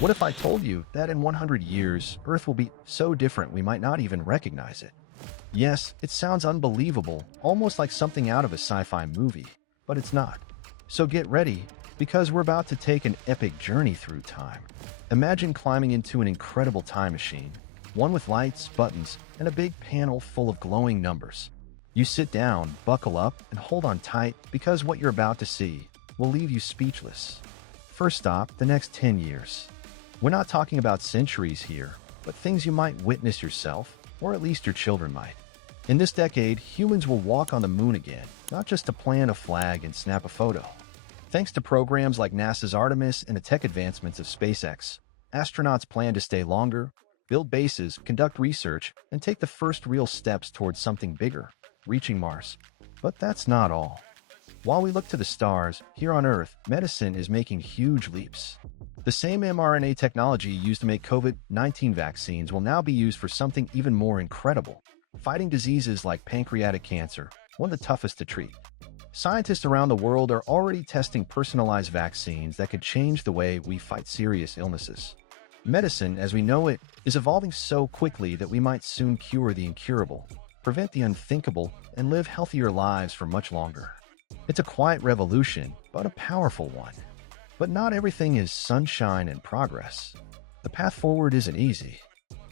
What if I told you that in 100 years, Earth will be so different we might not even recognize it? Yes, it sounds unbelievable, almost like something out of a sci-fi movie, but it's not. So get ready, because we're about to take an epic journey through time. Imagine climbing into an incredible time machine, one with lights, buttons, and a big panel full of glowing numbers. You sit down, buckle up, and hold on tight because what you're about to see will leave you speechless. First stop, the next 10 years. We're not talking about centuries here, but things you might witness yourself, or at least your children might. In this decade, humans will walk on the moon again, not just to plant a flag and snap a photo. Thanks to programs like NASA's Artemis and the tech advancements of SpaceX, astronauts plan to stay longer, build bases, conduct research, and take the first real steps towards something bigger, reaching Mars. But that's not all. While we look to the stars, here on Earth, medicine is making huge leaps. The same mRNA technology used to make COVID-19 vaccines will now be used for something even more incredible, fighting diseases like pancreatic cancer, one of the toughest to treat. Scientists around the world are already testing personalized vaccines that could change the way we fight serious illnesses. Medicine, as we know it, is evolving so quickly that we might soon cure the incurable, prevent the unthinkable, and live healthier lives for much longer. It's a quiet revolution, but a powerful one. But not everything is sunshine and progress. The path forward isn't easy.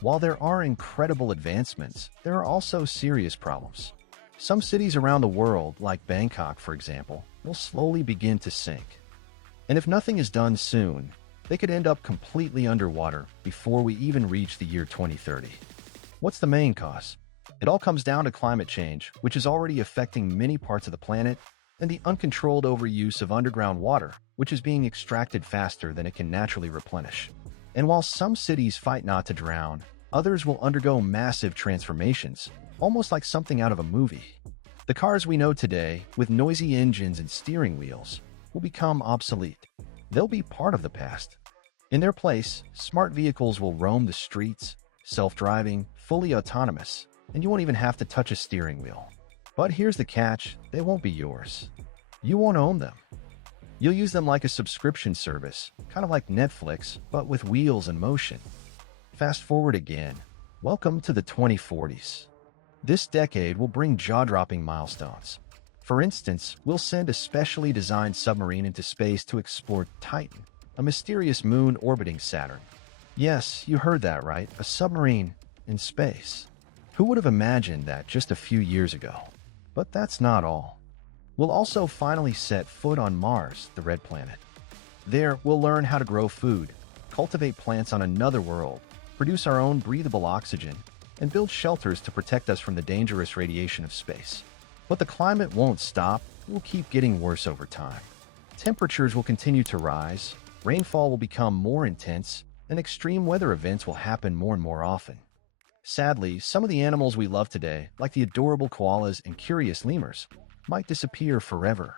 While there are incredible advancements, there are also serious problems. Some cities around the world, like Bangkok for example, will slowly begin to sink. And if nothing is done soon, they could end up completely underwater before we even reach the year 2030. What's the main cause? It all comes down to climate change, which is already affecting many parts of the planet, and the uncontrolled overuse of underground water, which is being extracted faster than it can naturally replenish. And while some cities fight not to drown, others will undergo massive transformations, almost like something out of a movie. The cars we know today, with noisy engines and steering wheels, will become obsolete. They'll be part of the past. In their place, smart vehicles will roam the streets, self-driving, fully autonomous, and you won't even have to touch a steering wheel. But here's the catch, they won't be yours. You won't own them. You'll use them like a subscription service, kind of like Netflix, but with wheels and motion. Fast forward again. Welcome to the 2040s. This decade will bring jaw-dropping milestones. For instance, we'll send a specially designed submarine into space to explore Titan, a mysterious moon orbiting Saturn. Yes, you heard that right, a submarine in space. Who would have imagined that just a few years ago? But that's not all. We'll also finally set foot on Mars, the red planet. There, we'll learn how to grow food, cultivate plants on another world, produce our own breathable oxygen, and build shelters to protect us from the dangerous radiation of space. But the climate won't stop, it will keep getting worse over time. Temperatures will continue to rise, rainfall will become more intense, and extreme weather events will happen more and more often. Sadly, some of the animals we love today, like the adorable koalas and curious lemurs, might disappear forever.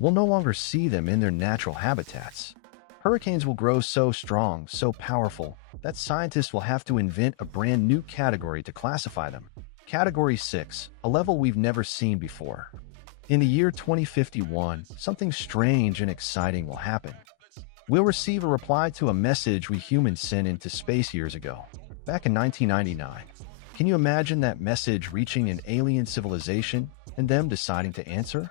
We'll no longer see them in their natural habitats. Hurricanes will grow so strong, so powerful, that scientists will have to invent a brand new category to classify them. Category 6, a level we've never seen before. In the year 2051, something strange and exciting will happen. We'll receive a reply to a message we humans sent into space years ago, back in 1999. Can you imagine that message reaching an alien civilization and them deciding to answer?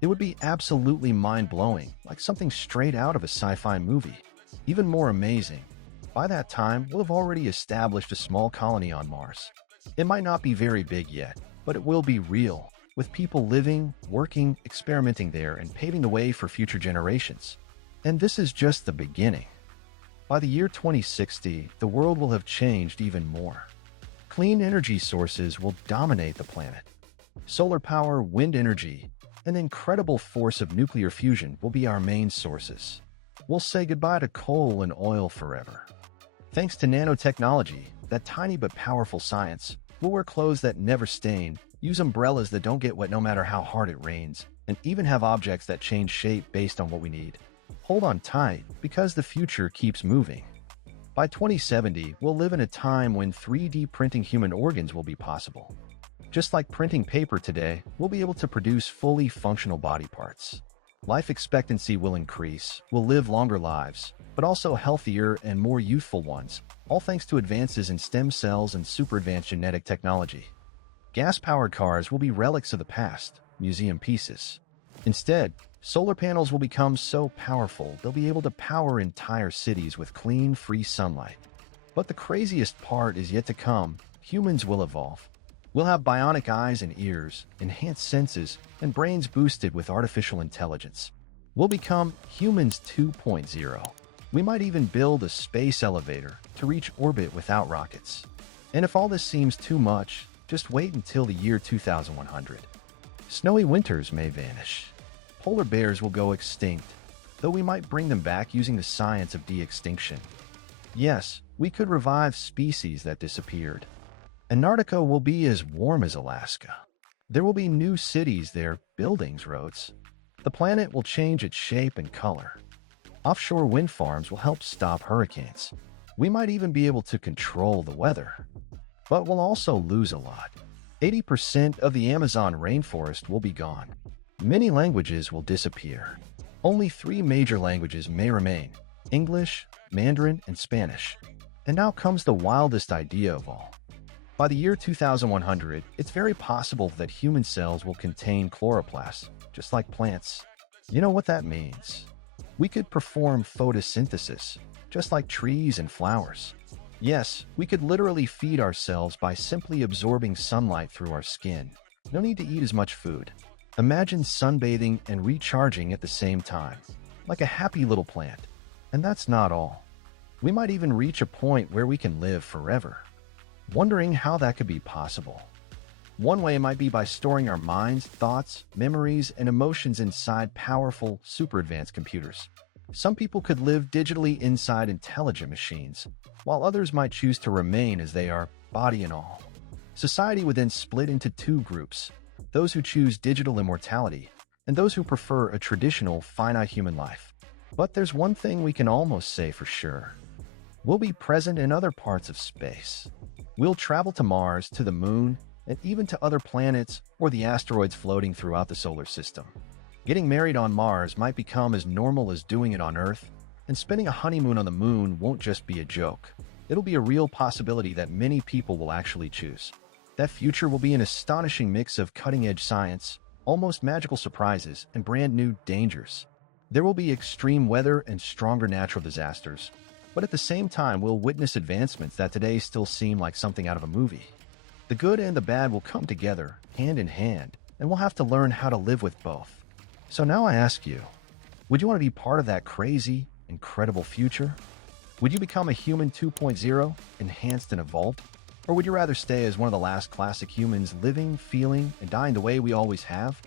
It would be absolutely mind-blowing, like something straight out of a sci-fi movie. Even more amazing, by that time, we'll have already established a small colony on Mars. It might not be very big yet, but it will be real, with people living, working, experimenting there, and paving the way for future generations. And this is just the beginning. By the year 2060, the world will have changed even more. Clean energy sources will dominate the planet. Solar power, wind energy, and the incredible force of nuclear fusion will be our main sources. We'll say goodbye to coal and oil forever. Thanks to nanotechnology, that tiny but powerful science, we'll wear clothes that never stain, use umbrellas that don't get wet no matter how hard it rains, and even have objects that change shape based on what we need. Hold on tight, because the future keeps moving. By 2070, we'll live in a time when 3D printing human organs will be possible. Just like printing paper today, we'll be able to produce fully functional body parts. Life expectancy will increase, we'll live longer lives, but also healthier and more youthful ones, all thanks to advances in stem cells and super advanced genetic technology. Gas-powered cars will be relics of the past, museum pieces. Instead, solar panels will become so powerful they'll be able to power entire cities with clean, free sunlight. But the craziest part is yet to come. Humans will evolve. We'll have bionic eyes and ears, enhanced senses, and brains boosted with artificial intelligence. We'll become humans 2.0. We might even build a space elevator to reach orbit without rockets. And if all this seems too much, just wait until the year 2100. Snowy winters may vanish. Polar bears will go extinct, though we might bring them back using the science of de-extinction. Yes, we could revive species that disappeared. Antarctica will be as warm as Alaska. There will be new cities there, buildings, roads. The planet will change its shape and color. Offshore wind farms will help stop hurricanes. We might even be able to control the weather. But we'll also lose a lot. 80% of the Amazon rainforest will be gone. Many languages will disappear. Only 3 major languages may remain: English, Mandarin, and Spanish. And now comes the wildest idea of all. By the year 2100, it's very possible that human cells will contain chloroplasts, just like plants. You know what that means? We could perform photosynthesis, just like trees and flowers. Yes, we could literally feed ourselves by simply absorbing sunlight through our skin. No need to eat as much food. Imagine sunbathing and recharging at the same time, like a happy little plant. And that's not all. We might even reach a point where we can live forever. Wondering how that could be possible. One way might be by storing our minds, thoughts, memories, and emotions inside powerful, super advanced computers. Some people could live digitally inside intelligent machines, while others might choose to remain as they are, body and all. Society would then split into 2 groups: those who choose digital immortality, and those who prefer a traditional, finite human life. But there's one thing we can almost say for sure. We'll be present in other parts of space. We'll travel to Mars, to the Moon, and even to other planets or the asteroids floating throughout the solar system. Getting married on Mars might become as normal as doing it on Earth, and spending a honeymoon on the Moon won't just be a joke. It'll be a real possibility that many people will actually choose. That future will be an astonishing mix of cutting-edge science, almost magical surprises, and brand-new dangers. There will be extreme weather and stronger natural disasters, but at the same time we'll witness advancements that today still seem like something out of a movie. The good and the bad will come together, hand in hand, and we'll have to learn how to live with both. So now I ask you, would you want to be part of that crazy, incredible future? Would you become a human 2.0, enhanced and evolved? Or would you rather stay as one of the last classic humans living, feeling, and dying the way we always have?